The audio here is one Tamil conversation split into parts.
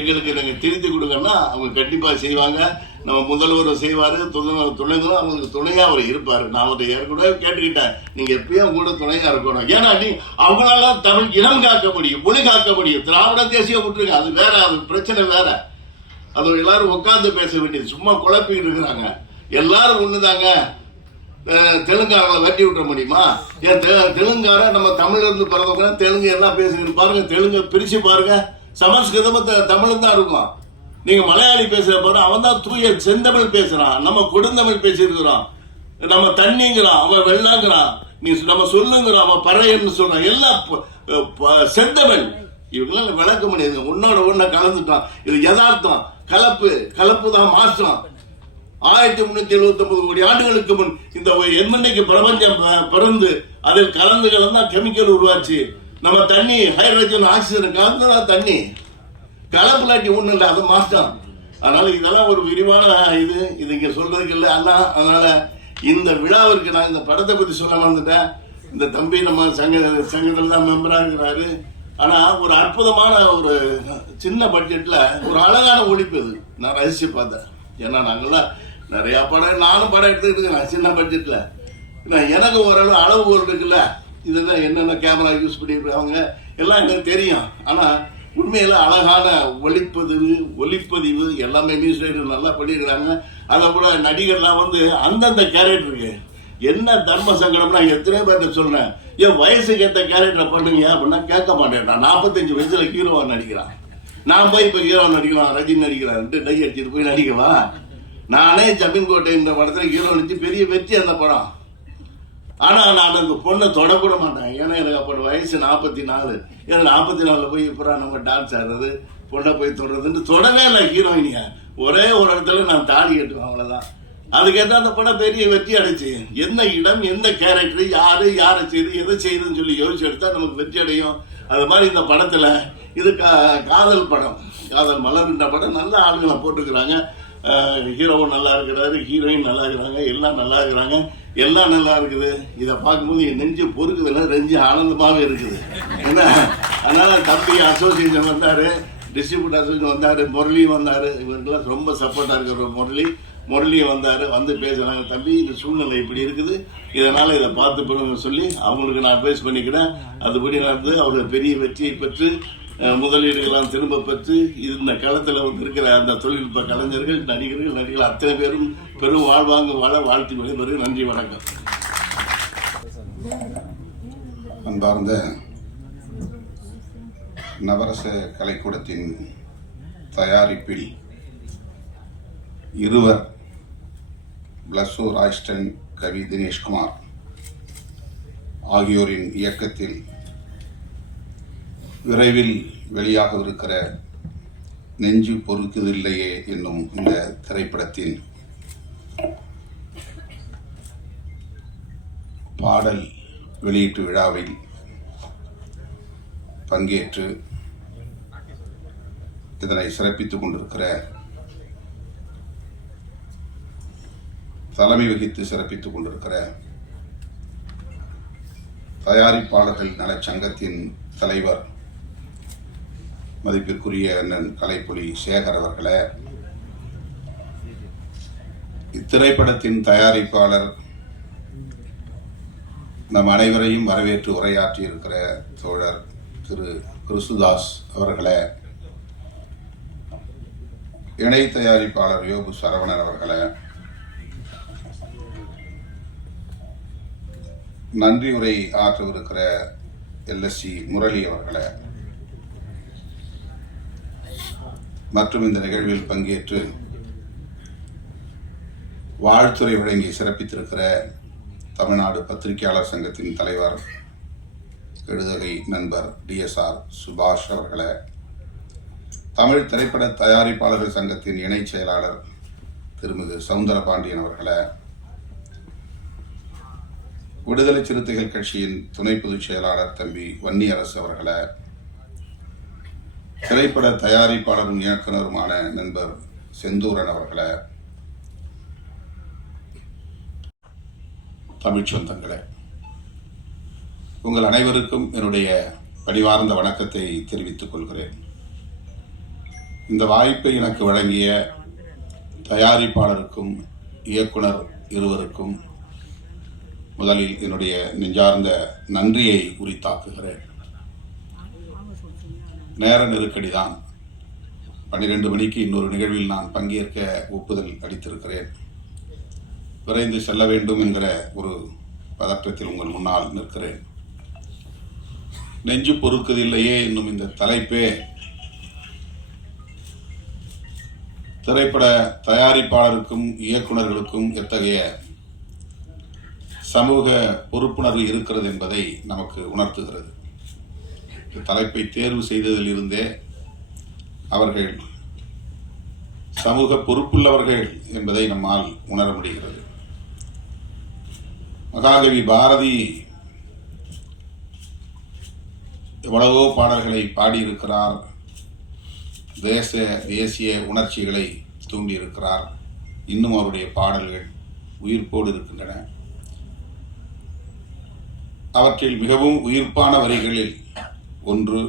எங்களுக்கு நீங்கள் திருத்தி கொடுங்கன்னா அவங்க கண்டிப்பாக செய்வாங்க. நம்ம முதல்வரும் செய்வார், துணைகளும் அவங்களுக்கு துணையாக அவர் இருப்பார். நான் அவரை ஏற்கனவே கேட்டுக்கிட்டேன், நீங்கள் எப்பயும் கூட துணையாக இருக்கணும். ஏன்னா நீ அவங்களால தமிழ் இனம் காக்க முடியும், மொழி காக்க முடியும். திராவிட தேசியம் விட்டுருங்க, அது வேற, அது பிரச்சனை வேற. அது எல்லாரும் உட்காந்து பேச வேண்டியது. சும்மா குழப்பிக்கிட்டு இருக்கிறாங்க. எல்லாரும் ஒண்ணுதாங்க. தெலுங்காரங்களை வெட்டி விட்டுற முடியுமா? ஏன் தெலுங்கார நம்ம தமிழ்ல இருந்து பிறந்தவங்க தெலுங்கு எல்லாம் பேசுங்க பாருங்க. தெலுங்கு பிரிச்சு பாருங்க. சமஸ்கிருதமும் தமிழும் தான் இருக்கும். நீங்க மலையாளி பேசுற பாரு, அவன் தான் தூய செந்தமிழ் பேசுறான். நம்ம கொடுந்தமிழ் பேசியிருக்கிறோம். நம்ம தண்ணிங்கிறான், அவன் வெள்ளாங்கிறான். நீ நம்ம சொல்லுங்கிறான், அவன் பறையன்னு சொல்றான். எல்லாம் செந்தமிழ். இவங்களால விளக்க முடியாது. உன்னோட ஒன்ன கலந்துட்டான். இது யதார்த்தம். கலப்பு தான் மாற்றம். 1379 கோடி ஆண்டுகளுக்கு முன் இந்த எண்மண்ணைக்கு பிரபஞ்சம் பிறந்து அதில் கலந்து கலந்தான் கெமிக்கல் உருவாச்சு. நம்ம தண்ணி ஹைட்ரஜன் ஆக்சிஜன் கலந்துதான் தண்ணி. கலப்புலாட்டி ஒண்ணு இல்லை, அது மாற்றம். அதனால இதெல்லாம் ஒரு விரிவான இது இங்க சொல்றதுக்கு இல்லை. அதனால இந்த விழாவிற்கு நான் இந்த படத்தை பத்தி சொல்ல வந்துட்டேன். இந்த தம்பி நம்ம சங்கத்தில் தான் மெம்பரா இருக்கிறாரு. ஆனா ஒரு அற்புதமான ஒரு சின்ன பட்ஜெட்ல ஒரு அழகான ஒழிப்பு இது நான் ரசிச்சு பார்த்தேன். ஏன்னா நாங்கெல்லாம் நிறைய படம், நானும் படம் எடுத்துக்கிட்டு இருக்கிறேன் சின்ன பட்ஜெட்ல. எனக்கு ஓரளவு அளவுகோல் இருக்குல்ல, இதுதான் என்னென்ன கேமரா யூஸ் பண்ணிருக்காங்க எல்லாம் எனக்கு தெரியும். ஆனா உண்மையில அழகான ஒளிப்பதிவு எல்லாமே மியூசிக் நல்லா பண்ணிருக்கிறாங்க. அதை கூட நடிகர்லாம் அந்தந்த கேரக்டருக்கு என்ன தர்ம சங்கடம்னா எத்தனை பேர்ட்ட சொல்றேன், என் வயசுக்கு ஏற்ற கேரக்டரை பண்ணுங்க அப்படின்னா கேட்க மாட்டேன். நான் 45 வயசுல ஹீரோவா நடிக்கிறான். நான் போய் இப்ப ஹீரோ நடிக்கலாம், ரஜினி நடிக்கிறான், டை அடிச்சுட்டு போய் நடிக்கவா? நானே ஜமீன் கோட்டை இந்த படத்துல ஹீரோ நடிச்சு பெரிய வெற்றி அந்த படம். ஆனா நான் அந்த பொண்ணை தொடக்கூட மாட்டேன். ஏன்னா எனக்கு அப்போ வயசு 44. ஏன்னா 44 போய் இப்போ நம்ம டான்ஸ் ஆடுறது, பொண்ணை போய் தொடர்றதுன்னு தொடவே இல்லை ஹீரோயினிய. ஒரே ஒரு இடத்துல நான் தாலி கட்டுவேன், அவ்வளவுதான். அதுக்கேற்ற அந்த படம் பெரிய வெற்றி அடைச்சு. எந்த இடம், எந்த கேரக்டர், யாரை செய்து எதை செய்யுதுன்னு சொல்லி யோசிச்சு எடுத்தா நமக்கு வெற்றி அடையும். அது மாதிரி இந்த படத்துல இது காதல் படம், காதல் மலர்ன்ற படம். நல்ல ஆளுங்களை போட்டுக்கிறாங்க. ஹீரோவும் நல்லா இருக்கிறாரு, ஹீரோயின் நல்லா இருக்கிறாங்க, எல்லாம் நல்லா இருக்கிறாங்க, எல்லாம் நல்லா இருக்குது. இதை பார்க்கும்போது என் நெஞ்சு பொறுக்குதுல, நெஞ்சு ஆனந்தமாகவே இருக்குது. ஏன்னா அதனால தம்பி அசோசியேஷன் வந்தாரு, டிஸ்ட்ரிபியூட் அசோசியேஷன் வந்தாரு, முரளி வந்தாரு. இவருக்கெல்லாம் ரொம்ப சப்போர்ட்டா இருக்கிற முரளி வந்தாரு, வந்து பேசுறாங்க. தம்பி இந்த சூழ்நிலை இப்படி இருக்குது, இதனால இதை பார்த்து பெறுங்க சொல்லி அவங்களுக்கு நான் அட்வைஸ் பண்ணிக்கிறேன். அதுபடி நடந்து அவர்கள் பெரிய வெற்றியை பெற்று முதலீடுகள்லாம் திரும்ப பெற்று இந்த களத்தில் இருக்கிற அந்த தொழில்நுட்ப கலைஞர்கள், நடிகர்கள் அத்தனை பேரும் பெரும் வாழ்வாங்க வாழ வாழ்த்தி விடைபெறும். நன்றி, வணக்கம். அன்பார்ந்த நவரச கலைக்கூடத்தின் தயாரிப்பில் இருவர், பிளஸோ ராய்ஸ்டன், கவி தினேஷ்குமார் ஆகியோரின் இயக்கத்தில் விரைவில் வெளியாகவிருக்கிற நெஞ்சு பொறுக்குதில்லையே என்னும் இந்த திரைப்படத்தின் பாடல் வெளியீட்டு விழாவில் பங்கேற்று இதனை சிறப்பித்துக் கொண்டிருக்கிற, தலைமை வகித்து சிறப்பித்துக் கொண்டிருக்கிற தயாரிப்பாளர்கள் நலச்சங்கத்தின் தலைவர் மதிப்பிற்குரிய அண்ணன் கலைப்புலி சேகர் அவர்களே, இத்திரைப்படத்தின் தயாரிப்பாளர் நம் அனைவரையும் வரவேற்று உரையாற்றி இருக்கிற தோழர் திரு கிறிஸ்துதாஸ் அவர்களே, இணை தயாரிப்பாளர் யோபு சரவணன் அவர்களே, நன்றி உரை ஆற்றவிருக்கிற LSC முரளி அவர்களே, மற்றும் இந்த நிகழ்வில் பங்கேற்று வாழ்த்துறை வழங்கி சிறப்பித்திருக்கிற தமிழ்நாடு பத்திரிகையாளர் சங்கத்தின் தலைவர் எழுதகை நண்பர் DSR சுபாஷ் அவர்களே, தமிழ் திரைப்பட தயாரிப்பாளர்கள் சங்கத்தின் இணை செயலாளர் திருமிகு சவுந்தரபாண்டியன் அவர்களே, விடுதலை சிறுத்தைகள் கட்சியின் துணை பொதுச் செயலாளர் தம்பி வன்னியரசு அவர்களே, திரைப்பட தயாரிப்பாளரும் இயக்குனருமான நண்பர் செந்தூரன் அவர்களே, தமிழ் சொந்தங்களே, உங்கள் அனைவருக்கும் என்னுடைய பணிவார்ந்த வணக்கத்தை தெரிவித்துக் கொள்கிறேன். இந்த வாய்ப்பை எனக்கு வழங்கிய தயாரிப்பாளருக்கும் இயக்குனர் இருவருக்கும் முதலில் என்னுடைய நெஞ்சார்ந்த நன்றியை உரித்தாக்குகிறேன். நேர நெருக்கடிதான். 12 மணிக்கு இன்னொரு நிகழ்வில் நான் பங்கேற்க ஒப்புதல் அளித்திருக்கிறேன். விரைந்து செல்ல வேண்டும் என்கிற ஒரு பதற்றத்தில் உங்கள் முன்னால் நிற்கிறேன். நெஞ்சு பொறுக்குதில்லையே என்னும் இந்த தலைப்பே திரைப்பட தயாரிப்பாளருக்கும் இயக்குநர்களுக்கும் எத்தகைய சமூக பொறுப்புணர்வு இருக்கிறது என்பதை நமக்கு உணர்த்துகிறது. தலைப்பை தேர்வு செய்ததில் இருந்தே அவர்கள் சமூக பொறுப்புள்ளவர்கள் என்பதை நம்மால் உணர முடிகிறது. மகாகவி பாரதி எவ்வளவோ பாடல்களை பாடியிருக்கிறார். தேசிய உணர்ச்சிகளை தூண்டியிருக்கிறார். இன்னும் அவருடைய பாடல்கள் உயிர்ப்போடு இருக்கின்றன. அவற்றில் மிகவும் உயிர்ப்பான வரிகளில் ஒன்று,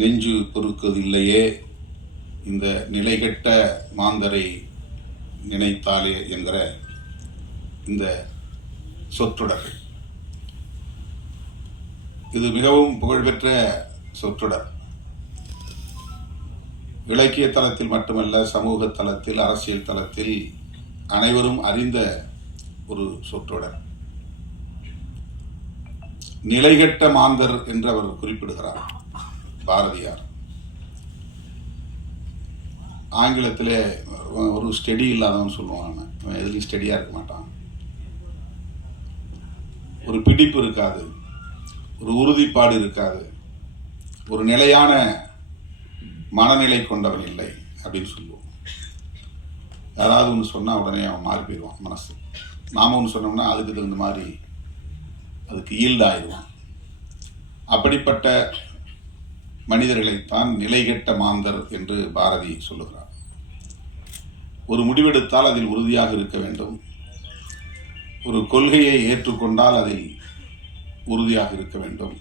நெஞ்சு பொறுக்குதில்லையே இந்த நிலைகெட்ட மாந்தரை நினைத்தாலே என்கிற இந்த சொற்றொடர்கள். இது மிகவும் புகழ்பெற்ற சொற்றொடர். இலக்கிய தளத்தில் மட்டுமல்ல, சமூக தளத்தில், அரசியல் தளத்தில் அனைவரும் அறிந்த ஒரு சொற்றொடர். நிலைகெட்ட மாந்தர் என்று அவர் குறிப்பிடுகிறார் பாரதியார். ஆங்கிலத்திலே ஒரு ஸ்டெடி இல்லாதவன் சொல்லுவாங்க. அவன் எதுலையும் ஸ்டெடியா இருக்க மாட்டான். ஒரு பிடிப்பு இருக்காது, ஒரு உறுதிப்பாடு இருக்காது, ஒரு நிலையான மனநிலை கொண்டவன் இல்லை அப்படின்னு சொல்லுவோம். யாராவது ஒன்று சொன்னால் உடனே அவன் மாறி போயிடுவான் மனசு. நாம ஒன்று சொன்னோம்னா அதுக்கு தகுந்த மாதிரி அதுக்கு ஈல்டாயிடுவான். அப்படிப்பட்ட மனிதர்களைத்தான் நிலைகெட்ட மாந்தர் என்று பாரதி சொல்லுகிறார். ஒரு முடிவெடுத்தால் அதில் உறுதியாக இருக்க வேண்டும். ஒரு கொள்கையை ஏற்றுக்கொண்டால் அதில் உறுதியாக இருக்க வேண்டும்.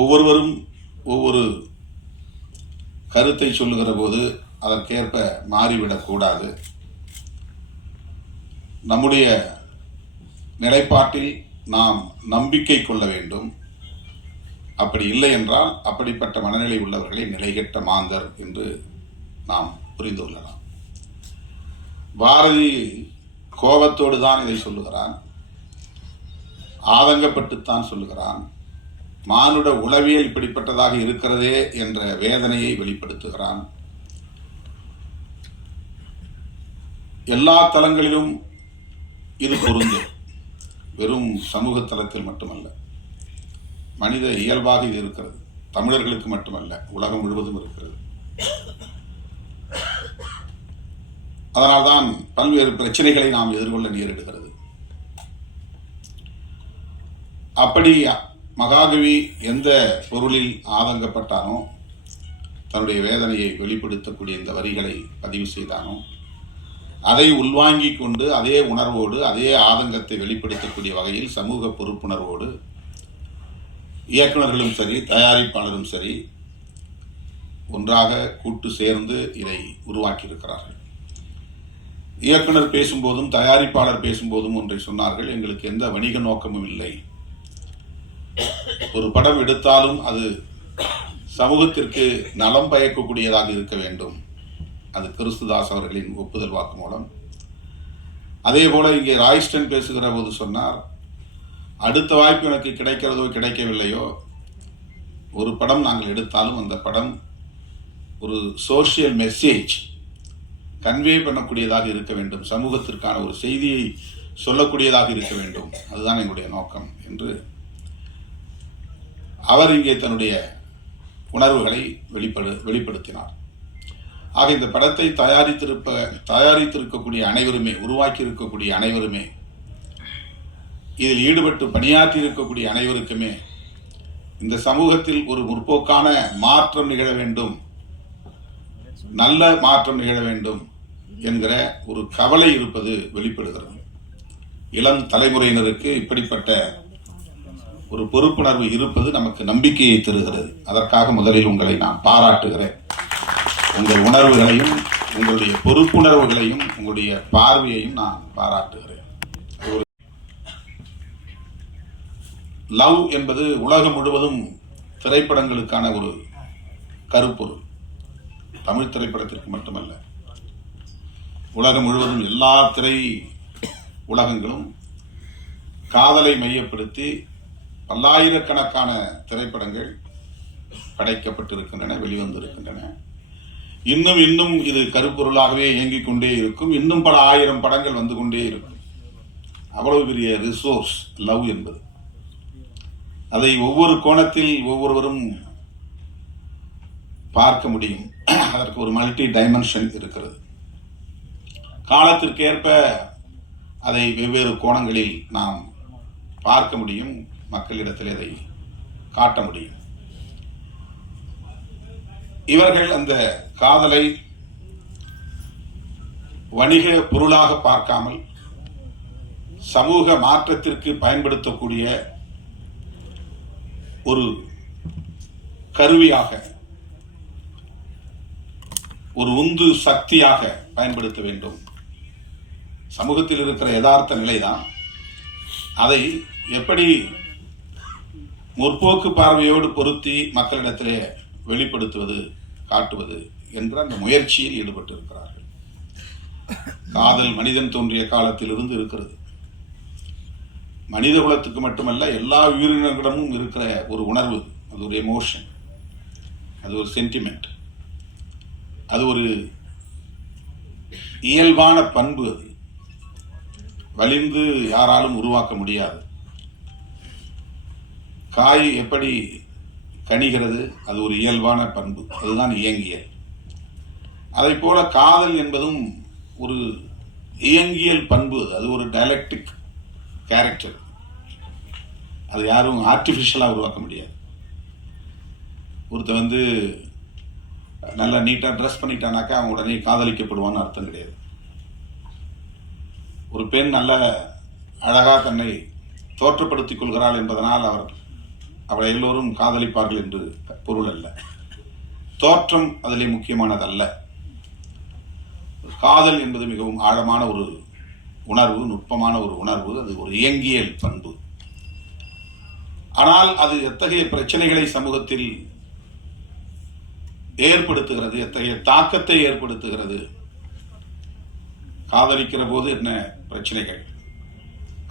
ஒவ்வொருவரும் ஒவ்வொரு கருத்தை சொல்லுகிற போது அதற்கேற்ப மாறிவிடக்கூடாது. நம்முடைய நிலைப்பாட்டில் நாம் நம்பிக்கை கொள்ள வேண்டும். அப்படி இல்லை என்றால் அப்படிப்பட்ட மனநிலை உள்ளவர்களை நிலைகெட்ட மாந்தர் என்று நாம் புரிந்து கொள்ளலாம். பாரதி கோபத்தோடு தான் இதை சொல்லுகிறான், ஆதங்கப்பட்டுத்தான் சொல்லுகிறான். மானுட உளவியல் இப்படிப்பட்டதாக இருக்கிறதே என்ற வேதனையை வெளிப்படுத்துகிறான். எல்லா தளங்களிலும் இது பொருந்தும். வெறும் சமூக தளத்தில் மட்டுமல்ல, மனித இயல்பாக இது இருக்கிறது. தமிழர்களுக்கு மட்டுமல்ல, உலகம் முழுவதும் இருக்கிறது. அதனால்தான் பல்வேறு பிரச்சனைகளை நாம் எதிர்கொள்ள நேரிடுகிறது. அப்படி மகாகவி எந்த பொருளில் ஆதங்கப்பட்டானோ, தன்னுடைய வேதனையை வெளிப்படுத்தக்கூடிய இந்த வரிகளை பதிவு செய்தானோ, அதை உள்வாங்கிக் கொண்டு அதே உணர்வோடு அதே ஆதங்கத்தை வெளிப்படுத்தக்கூடிய வகையில் சமூக பொறுப்புணர்வோடு இயக்குநர்களும் சரி, தயாரிப்பாளரும் சரி ஒன்றாக கூட்டு சேர்ந்து இதை உருவாக்கியிருக்கிறார்கள். இயக்குனர் பேசும்போதும் தயாரிப்பாளர் பேசும்போதும் ஒன்றை சொன்னார்கள், எங்களுக்கு எந்த வணிக நோக்கமும் இல்லை. ஒரு படம் எடுத்தாலும் அது சமூகத்திற்கு நலம் பயக்கக்கூடியதாக இருக்க வேண்டும். அது கிறிஸ்துதாஸ் அவர்களின் ஒப்புதல் வாக்கு மூலம். அதே போல இங்கே ராய்ஸ்டன் பேசுகிற போது சொன்னார், அடுத்த வாய்ப்பு எனக்கு கிடைக்கிறதோ கிடைக்கவில்லையோ, ஒரு படம் நாங்கள் எடுத்தாலும் அந்த படம் ஒரு சோசியல் மெசேஜ் கன்வே பண்ணக்கூடியதாக இருக்க வேண்டும், சமூகத்திற்கான ஒரு செய்தியை சொல்லக்கூடியதாக இருக்க வேண்டும், அதுதான் எங்களுடைய நோக்கம் என்று அவர் இங்கே தன்னுடைய உணர்வுகளை வெளிப்படுத்தினார். ஆக இந்த படத்தை தயாரித்திருக்கக்கூடிய அனைவருமே, உருவாக்கி இருக்கக்கூடிய அனைவருமே, இதில் ஈடுபட்டு பணியாற்றி இருக்கக்கூடிய அனைவருக்குமே இந்த சமூகத்தில் ஒரு முற்போக்கான மாற்றம் நிகழ வேண்டும், நல்ல மாற்றம் நிகழ வேண்டும் என்கிற ஒரு கவலை இருப்பது வெளிப்படுகிறது. இளம் தலைமுறையினருக்கு இப்படிப்பட்ட ஒரு பொறுப்புணர்வு இருப்பது நமக்கு நம்பிக்கையை தருகிறது. அதற்காக முதலில் உங்களை நான் பாராட்டுகிறேன். உங்கள் உணர்வுகளையும் உங்களுடைய பொறுப்புணர்வுகளையும் உங்களுடைய பார்வையையும் நான் பாராட்டுகிறேன். லவ் என்பது உலகம் முழுவதும் திரைப்படங்களுக்கான ஒரு கருப்பொருள். தமிழ் திரைப்படத்திற்கு மட்டுமல்ல, உலகம் முழுவதும் எல்லா திரை உலகங்களும் காதலை மையப்படுத்தி பல்லாயிரக்கணக்கான திரைப்படங்கள் படைக்கப்பட்டிருக்கின்றன, வெளிவந்திருக்கின்றன. இன்னும் இன்னும் இது கருப்பொருளாகவே இயங்கிக் கொண்டே இருக்கும். இன்னும் பல ஆயிரம் படங்கள் வந்து கொண்டே இருக்கும். அவ்வளவு பெரிய ரிசோர்ஸ் லவ் என்பது. அதை ஒவ்வொரு கோணத்தில் ஒவ்வொருவரும் பார்க்க முடியும். அதற்கு ஒரு மல்டி டைமென்ஷன் இருக்கிறது. காலத்திற்கேற்ப அதை வெவ்வேறு கோணங்களில் நாம் பார்க்க முடியும், மக்களிடத்தில் அதை காட்ட முடியும். இவர்கள் அந்த காதலை வணிக பொருளாக பார்க்காமல் சமூக மாற்றத்திற்கு பயன்படுத்தக்கூடிய ஒரு கருவியாக, ஒரு உந்து சக்தியாக பயன்படுத்த வேண்டும். சமூகத்தில் இருக்கிற யதார்த்த நிலைதான். அதை எப்படி முற்போக்கு பார்வையோடு பொருத்தி மக்களிடத்திலே வெளிப்படுத்துவது, காட்டுவது என்ற அந்த முயற்சியில் ஈடுபட்டு இருக்கிறார்கள். காதல் மனிதன் தோன்றிய காலத்தில் இருந்து இருக்கிறது. மனித குலத்துக்கு மட்டுமல்ல, எல்லா உயிரினங்களிடமும் இருக்கிற ஒரு உணர்வு. அது ஒரு எமோஷன், அது ஒரு சென்டிமெண்ட், அது ஒரு இயல்பான பண்பு. அது வலிந்து யாராலும் உருவாக்க முடியாது. காய் எப்படி கனிகிறது, அது ஒரு இயல்பான பண்பு, அதுதான் இயங்கியல். அதை போல காதல் என்பதும் ஒரு இயங்கியல் பண்பு. அது ஒரு டயலெக்டிக் கேரக்டர். அது யாரும் ஆர்டிஃபிஷியலா உருவாக்க முடியாது. ஒருத்தர் நல்லா நீட்டா ட்ரெஸ் பண்ணிட்டானாக்கா அவன் உடனே காதலிக்கப்படுவான்னு அர்த்தம் கிடையாது. ஒரு பெண் நல்ல அழகா தன்னை தோற்றப்படுத்திக் கொள்கிறாள் என்பதனால் அவளை எல்லோரும் காதலிப்பார்கள் என்று பொருள் அல்ல. தோற்றம் அதிலே முக்கியமானதல்ல. காதல் என்பது மிகவும் ஆழமான ஒரு உணர்வு, நுட்பமான ஒரு உணர்வு. அது ஒரு இயங்கியல் பண்பு. ஆனால் அது எத்தகைய பிரச்சனைகளை சமூகத்தில் ஏற்படுத்துகிறது, எத்தகைய தாக்கத்தை ஏற்படுத்துகிறது. காதலிக்கிற போது என்ன பிரச்சனைகள்,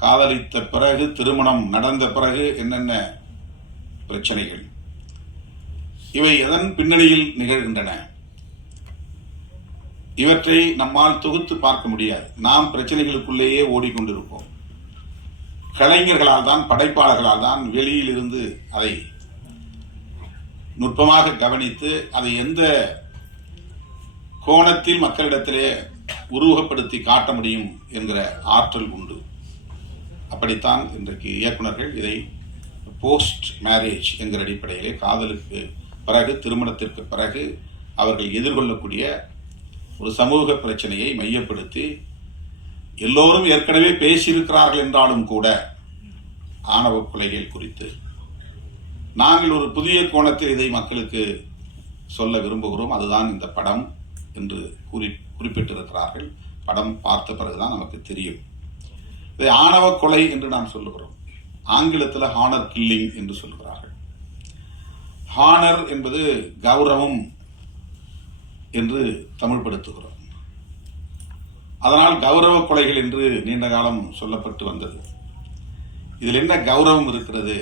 காதலித்த பிறகு, திருமணம் நடந்த பிறகு என்னென்ன பிரச்சனைகள், இவை எதன் பின்னணியில் நிகழ்கின்றன, இவற்றை நம்மால் தொகுத்து பார்க்க முடியாது. நாம் பிரச்சனைகளுக்குள்ளேயே ஓடிக்கொண்டிருப்போம். கலைஞர்களால் தான், படைப்பாளர்களால் தான் வெளியில் இருந்து அதை நுட்பமாக கவனித்து அதை எந்த கோணத்தில் மக்களிடத்திலே உருவகப்படுத்தி காட்ட முடியும் என்கிற ஆற்றல் உண்டு. அப்படித்தான் இன்றைக்கு இயக்குநர்கள் இதை போஸ்ட் மேரேஜ் என்கிற அடிப்படையிலே, காதலுக்கு பிறகு, திருமணத்திற்கு பிறகு அவர்கள் எதிர்கொள்ளக்கூடிய ஒரு சமூக பிரச்சனையை மையப்படுத்தி, எல்லோரும் ஏற்கனவே பேசியிருக்கிறார்கள் என்றாலும் கூட ஆணவ கொலைகள் குறித்து நாங்கள் ஒரு புதிய கோணத்தில் இதை மக்களுக்கு சொல்ல விரும்புகிறோம். அதுதான் இந்த படம் என்று குறிப்பிட்டிருக்கிறார்கள். படம் பார்த்த பிறகுதான் நமக்கு தெரியும். இதை ஆணவ கொலை என்று நாம் சொல்லுகிறோம். ஆங்கிலத்தில் ஹானர் கில்லிங் என்று சொல்கிறார்கள். ஹானர் என்பது கௌரவம் என்று தமிழ்படுத்துகிறோம். அதனால் கௌரவ கொலைகள் என்று நீண்ட காலம் சொல்லப்பட்டு வந்தது. இதில் என்ன கௌரவம் இருக்கிறது?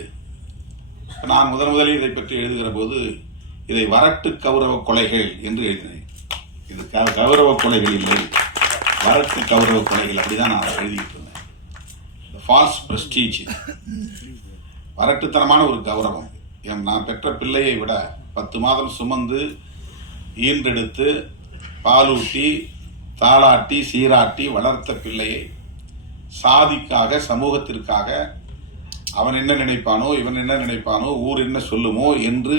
நான் முதலில் இதை பற்றி எழுதுகிற போது இதை வரட்டு கௌரவ கொலைகள் என்று எழுதினேன். இது கௌரவ கொலைகள் இல்லை, வரட்டு கௌரவ கொலைகள், அப்படிதான் நான் எழுதிட்டு இருந்தேன். ஃபால்ஸ் பிரஸ்டீஜ், வரட்டுத்தனமான ஒரு கௌரவம். நான் பெற்ற பிள்ளையை விட 10 மாதம் சுமந்து ஈன்றெடுத்து பாலூட்டி தாளாட்டி சீராட்டி வளர்த்த பிள்ளையை சாதிக்காக, சமூகத்திற்காக அவன் என்ன நினைப்பானோ, இவன் என்ன நினைப்பானோ, ஊர் என்ன சொல்லுமோ என்று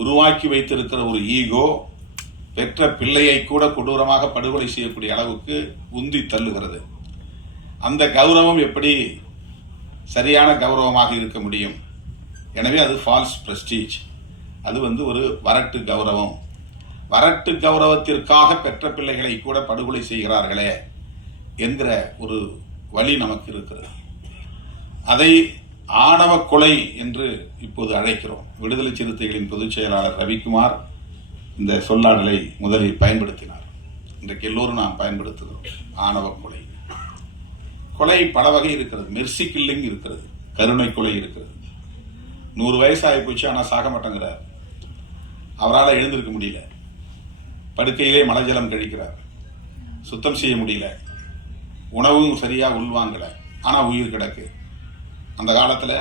உருவாக்கி வைத்திருக்கிற ஒரு ஈகோ பெற்ற பிள்ளையை கூட கொடூரமாக படுகொலை செய்யக்கூடிய அளவுக்கு உந்தி தள்ளுகிறது. அந்த கௌரவம் எப்படி சரியான கௌரவமாக இருக்க முடியும். எனவே அது ஃபால்ஸ் பிரஸ்டீஜ். அது ஒரு வரட்டு கௌரவம். வரட்டு கௌரவத்திற்காக பெற்ற பிள்ளைகளை கூட படுகொலை செய்கிறார்களே என்கிற ஒரு வழி நமக்கு இருக்கிறது. அதை ஆணவ கொலை என்று இப்போது அழைக்கிறோம். விடுதலை சிறுத்தைகளின் பொதுச் செயலாளர் ரவிக்குமார் இந்த சொல்லாடலை முதலில் பயன்படுத்தினார். இன்றைக்கு எல்லோரும் நாம் பயன்படுத்துகிறோம். ஆணவ கொலை. கொலை பல வகை இருக்கிறது. மெர்சி கில்லிங் இருக்கிறது, கருணை கொலை இருக்கிறது. 100 வயசு ஆகி போச்சு, ஆனால் சாக மாட்டேங்கிறார். அவரால் எழுந்திருக்க முடியல, படுக்கையிலே மலஜலம் கழிக்கிறார், சுத்தம் செய்ய முடியல, உணவும் சரியா உள்வாங்கல, ஆனா உயிர் கிடக்கு. அந்த காலத்துல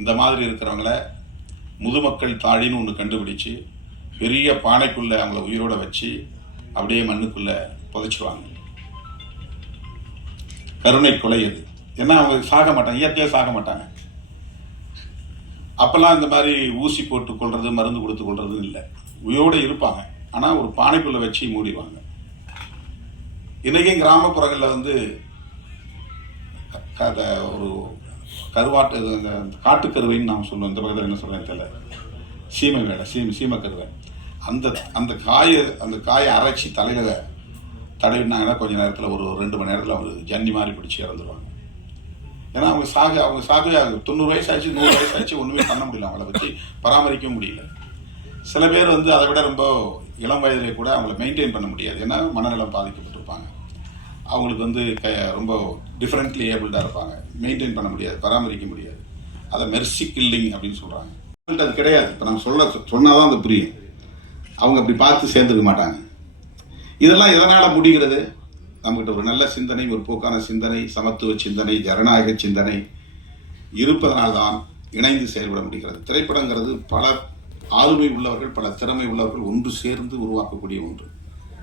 இந்த மாதிரி இருக்கிறவங்கள முதுமக்கள் தாழின்னு ஒன்று கண்டுபிடிச்சு பெரிய பானைக்குள்ள அவங்கள உயிரோட வச்சு அப்படியே மண்ணுக்குள்ள புதைச்சிருவாங்க. கருணை கொலை அது. ஏன்னா அவங்க சாக மாட்டாங்க, இயற்கையாக சாக மாட்டாங்க. அப்பெல்லாம் இந்த மாதிரி ஊசி போட்டு கொள்றது, மருந்து கொடுத்து கொள்றது இல்லை. உயிரோடு இருப்பாங்க, ஆனா ஒரு பானைக்குள்ள வச்சு மூடிடுவாங்க. இன்னைக்கும் கிராமப்புறங்களில் ஒரு கருவாட்டு காட்டுக்கருவைன்னு நாம் சொல்லுவோம். இந்த பக்கத்தில் என்ன சொல்றேன் தெரியல, சீமை வேலை, சீமக்கருவை. அந்த காயை அரைச்சி தலையில தடவினாங்கன்னா கொஞ்ச நேரத்தில் ஒரு 2 மணி நேரத்தில் அவங்க ஜன்னி மாதிரி பிடிச்சி இறந்துருவாங்க. ஏன்னா அவங்க சாக 90 வயசு ஆச்சு, 100 வயசு ஆச்சு, ஒன்றுமே பண்ண முடியல, அவங்கள வச்சு பராமரிக்க முடியல. சில பேர் அதை விட ரொம்ப இளம் வயதிலே கூட அவங்கள மெயின்டைன் பண்ண முடியாது. ஏன்னா மனநலம் பாதிக்கப்பட்டிருப்பாங்க. அவங்களுக்கு ரொம்ப டிஃப்ரெண்ட்லி ஏபிள்டாக இருப்பாங்க, மெயின்டைன் பண்ண முடியாது, பராமரிக்க முடியாது. அதை மெர்சி கில்லிங் அப்படின்னு சொல்கிறாங்க. அது கிடையாது. இப்போ நம்ம சொன்னாதான் அது புரியும். அவங்க அப்படி பார்த்து சேர்ந்துக்க மாட்டாங்க. இதெல்லாம் எதனால் முடிகிறது? நம்மகிட்ட ஒரு நல்ல சிந்தனை, ஒரு போக்கான சிந்தனை, சமத்துவ சிந்தனை, ஜனநாயக சிந்தனை இருப்பதனால்தான் இணைந்து செயல்பட முடிகிறது. திரைப்படங்கிறது பல ஆளுமை உள்ளவர்கள், பல திறமை உள்ளவர்கள் ஒன்று சேர்ந்து உருவாக்கக்கூடிய ஒன்று.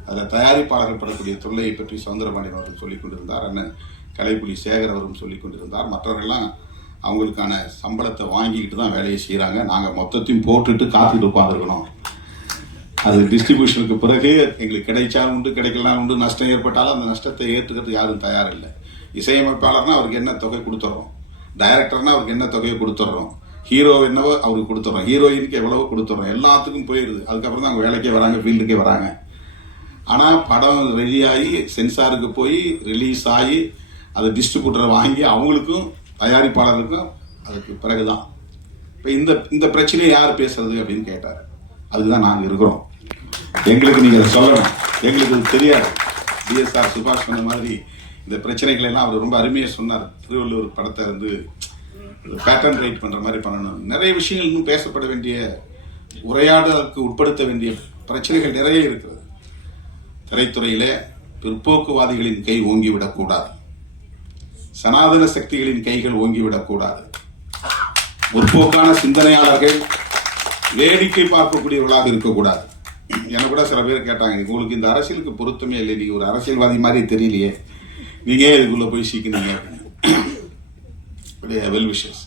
அதில் தயாரிப்பாளர்கள் படக்கூடிய தொல்லையை பற்றி சவுந்தரபாண்டியன் அவர்கள் சொல்லிக் கொண்டிருந்தார். அண்ணன் கலைப்புலி சேகர் அவரும் சொல்லிக் கொண்டிருந்தார். மற்றவர்கள்லாம் அவங்களுக்கான சம்பளத்தை வாங்கிக்கிட்டு தான் வேலையை செய்கிறாங்க. நாங்கள் மொத்தத்தையும் போட்டுட்டு காத்துட்டு உட்காந்துருக்கணும். அது டிஸ்ட்ரிபியூஷனுக்கு பிறகு எங்களுக்கு கிடைச்சாலும் உண்டு, கிடைக்கலாம் உண்டு. நஷ்டம் ஏற்பட்டாலும் அந்த நஷ்டத்தை ஏற்றுக்கிறது யாரும் தயார் இல்லை. இசையமைப்பாளர்னா அவருக்கு என்ன தொகை கொடுத்துட்றோம், டைரக்டர்னா அவருக்கு என்ன தொகையை கொடுத்துட்றோம், ஹீரோ என்னவோ அவருக்கு கொடுத்துட்றோம், ஹீரோயினுக்கு எவ்வளவோ கொடுத்துட்றோம். எல்லாத்துக்கும் போயிடுது. அதுக்கப்புறம் தான் அவங்க வேலைக்கே வராங்க, ஃபீல்டுக்கே வராங்க. ஆனால் படம் ரெடியாகி சென்சாருக்கு போய் ரிலீஸ் ஆகி அதை டிஸ்ட்ரிபியூட்டரை வாங்கி அவங்களுக்கும் தயாரிப்பாளருக்கும் அதுக்கு பிறகுதான். இப்போ இந்த பிரச்சனையை யார் பேசுறது அப்படின்னு கேட்டார். அதுதான் நாங்கள் இருக்கிறோம். எங்களுக்கு நீங்கள் அதை சொல்லணும். எங்களுக்கு அது தெரியாது. டிஎஸ்ஆர் சுபாஷ் சொன்ன மாதிரி இந்த பிரச்சனைகள் எல்லாம் அவர் ரொம்ப அருமையாக சொன்னார். திருவள்ளுவர் படத்தை பேட்டர்ன் ரைட் பண்ணுற மாதிரி பண்ணணும். நிறைய விஷயங்கள் இன்னும் பேசப்பட வேண்டிய, உரையாடலுக்கு உட்படுத்த வேண்டிய பிரச்சனைகள் நிறைய இருக்கிறது. திரைத்துறையிலே பிற்போக்குவாதிகளின் கை ஓங்கிவிடக்கூடாது, சனாதன சக்திகளின் கைகள் ஓங்கிவிடக்கூடாது. முற்போக்கான சிந்தனையாளர்கள் வேடிக்கை பார்க்கக்கூடியவர்களாக இருக்கக்கூடாது. எனக்கு கூட சில பேர் கேட்டாங்க, உங்களுக்கு இந்த அரசியலுக்கு பொருத்தமே இல்லை, நீங்க ஒரு அரசியல்வாதி மாதிரி தெரியலையே, நீங்க இதுக்குள்ள போய் சீக்கினீங்க. Well wishes.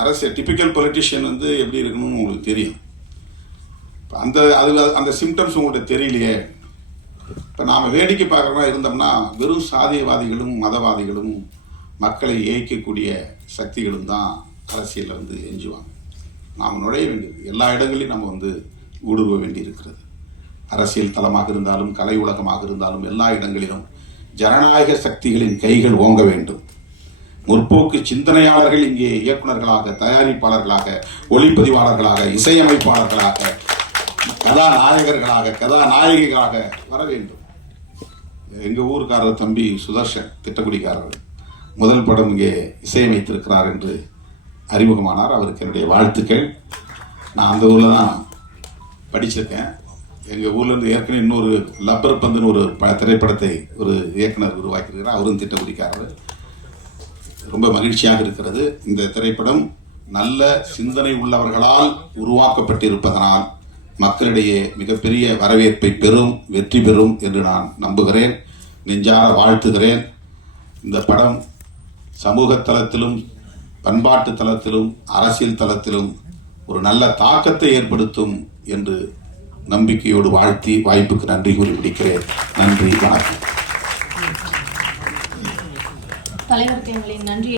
அரசியல் டிபிக்கல் பொலிட்டிஷியன் எப்படி இருக்கணும்னு உங்களுக்கு தெரியும். அந்த சிம்டம்ஸ் உங்களுக்கு தெரியலையே. இப்போ நாம் வேடிக்கை பார்க்குறவங்க இருந்தோம்னா வெறும் சாதியவாதிகளும் மதவாதிகளும் மக்களை ஏய்க்கக்கூடிய சக்திகளும் தான் அரசியலில் எஞ்சுவாங்க. நாம் நுழைய வேண்டியது எல்லா இடங்களையும் நம்ம ஊடுருவ வேண்டியிருக்கிறது. அரசியல் தளமாக இருந்தாலும், கலை உலகமாக இருந்தாலும், எல்லா இடங்களிலும் ஜனநாயக சக்திகளின் கைகள் ஓங்க வேண்டும். முற்போக்கு சிந்தனையாளர்கள் இங்கே இயக்குநர்களாக, தயாரிப்பாளர்களாக, ஒளிப்பதிவாளர்களாக, இசையமைப்பாளர்களாக, கதாநாயகர்களாக, கதாநாயகிகளாக வர வேண்டும். எங்க ஊருக்காரர் தம்பி சுதர்ஷன் திட்டக்குடிக்காரர் முதல் படம் இங்கே இசையமைத்திருக்கிறார் என்று அறிமுகமானார். அவருக்கு என்னுடைய வாழ்த்துக்கள். நான் அந்த ஊரில் தான் படிச்சிருக்கேன். எங்கள் ஊர்லேருந்து ஏற்கனவே இன்னொரு லப்பர் பந்துன்னு ஒரு திரைப்படத்தை ஒரு இயக்குனர் உருவாக்கியிருக்கிறார். அவரும் திட்டக்குடிக்காரர். ரொம்ப மகிழ்ச்சியாக இருக்கிறது. இந்த திரைப்படம் நல்ல சிந்தனை உள்ளவர்களால் உருவாக்கப்பட்டிருப்பதனால் மக்களிடையே மிகப்பெரிய வரவேற்பை பெறும், வெற்றி பெறும் என்று நான் நம்புகிறேன், நெஞ்சார வாழ்த்துகிறேன். இந்த படம் சமூக தளத்திலும், பண்பாட்டு தளத்திலும், அரசியல் தளத்திலும் ஒரு நல்ல தாக்கத்தை ஏற்படுத்தும் என்று நம்பிக்கையோடு வாழ்த்தி வாய்ப்புக்கு நன்றி கூறி முடிக்கிறேன். நன்றி, வணக்கம். தலைவருக்கு எங்களின் நன்றி.